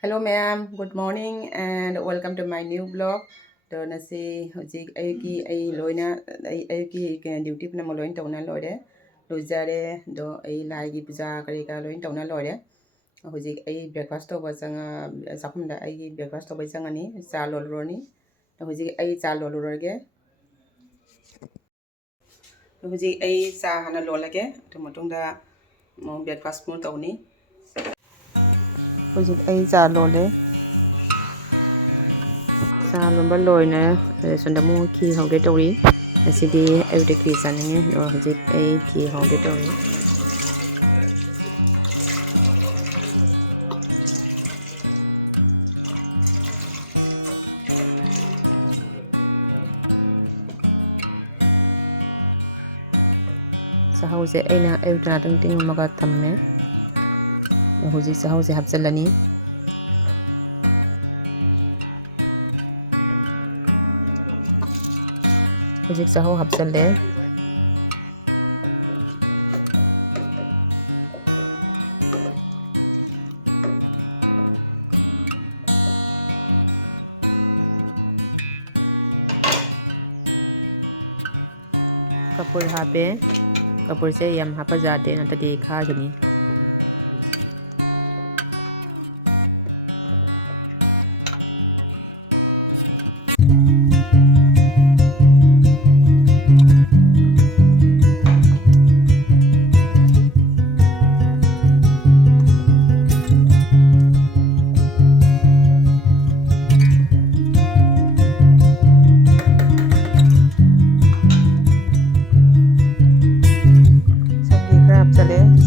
Hello ma'am, good morning and welcome to my new blog. Do nasi hojik ay loina ay duty na mo loin tawna lore. Do jare do ay lagi pizza kari ka loin tawna lore. Hojik ay breakfast to basanga sapum da ay breakfast to basanga ni cha lolroni. Hojik ay cha lolorge. Hojik ay cha hana lolage. Tumatung da mo breakfast mo tawni. Hojik ay cha lole. Sa lomba loina sonda mo ki haude tori sidi every ki saninge no hojik ai ki haude tori sa hause aina every na ting maga tamme no hojik sa hause hapjalani hojik sa hau hapjalle kapur hape kapur se yam hapa jade na tadi kha jani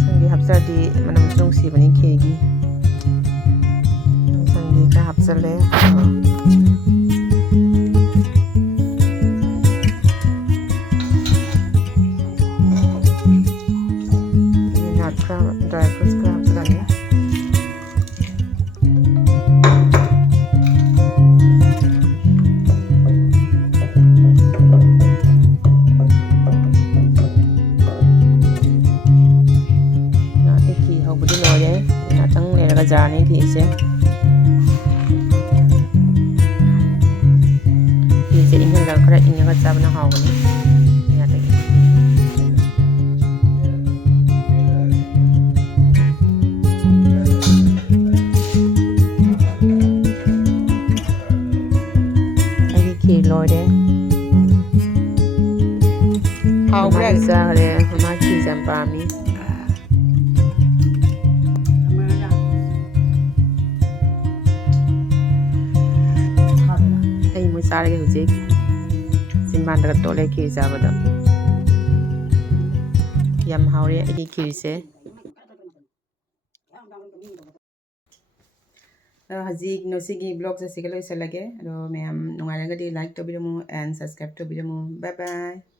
sangi hapsadi manam sung si bani kegi sangi ka hapsale nut ka dry fruits ka hapsalani Jani thì sẽ in hơn là cái in cái chả nó hào này nhà đây cái kỳ lôi đấy hào cái ra đấy mà chỉ giảm ba mi sarge hojik simban daga tole ki jabada yam haure agi kirise hajik no sigi blog se sigalo isalage ro me am nungai gadi like to bidamu and subscribe to bidamu bye bye